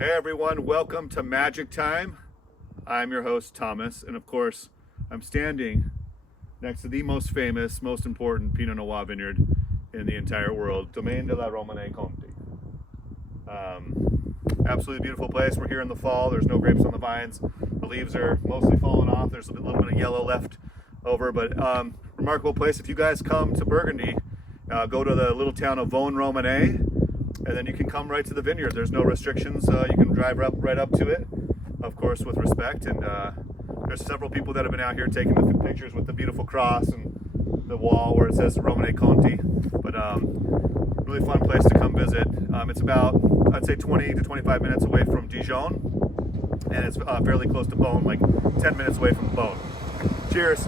Hey everyone, welcome to Magic Time. I'm your host Thomas, and of course I'm standing next to the most famous, most important Pinot Noir vineyard in the entire world, Domaine de la Romanee-Conti. Absolutely beautiful place. We're here in the fall. There's no grapes on the vines. The leaves are mostly falling off. There's a little bit of yellow left over, but remarkable place. If you guys come to Burgundy, go to the little town of Vosne-Romanee, and then you can come right to the vineyard. There's no restrictions. You can drive right up to it, of course, with respect. And there's several people that have been out here taking the pictures with the beautiful cross and the wall where it says Romanee Conti. But really fun place to come visit. It's about, I'd say, 20 to 25 minutes away from Dijon, and it's fairly close to Beaune, like 10 minutes away from Beaune. Cheers.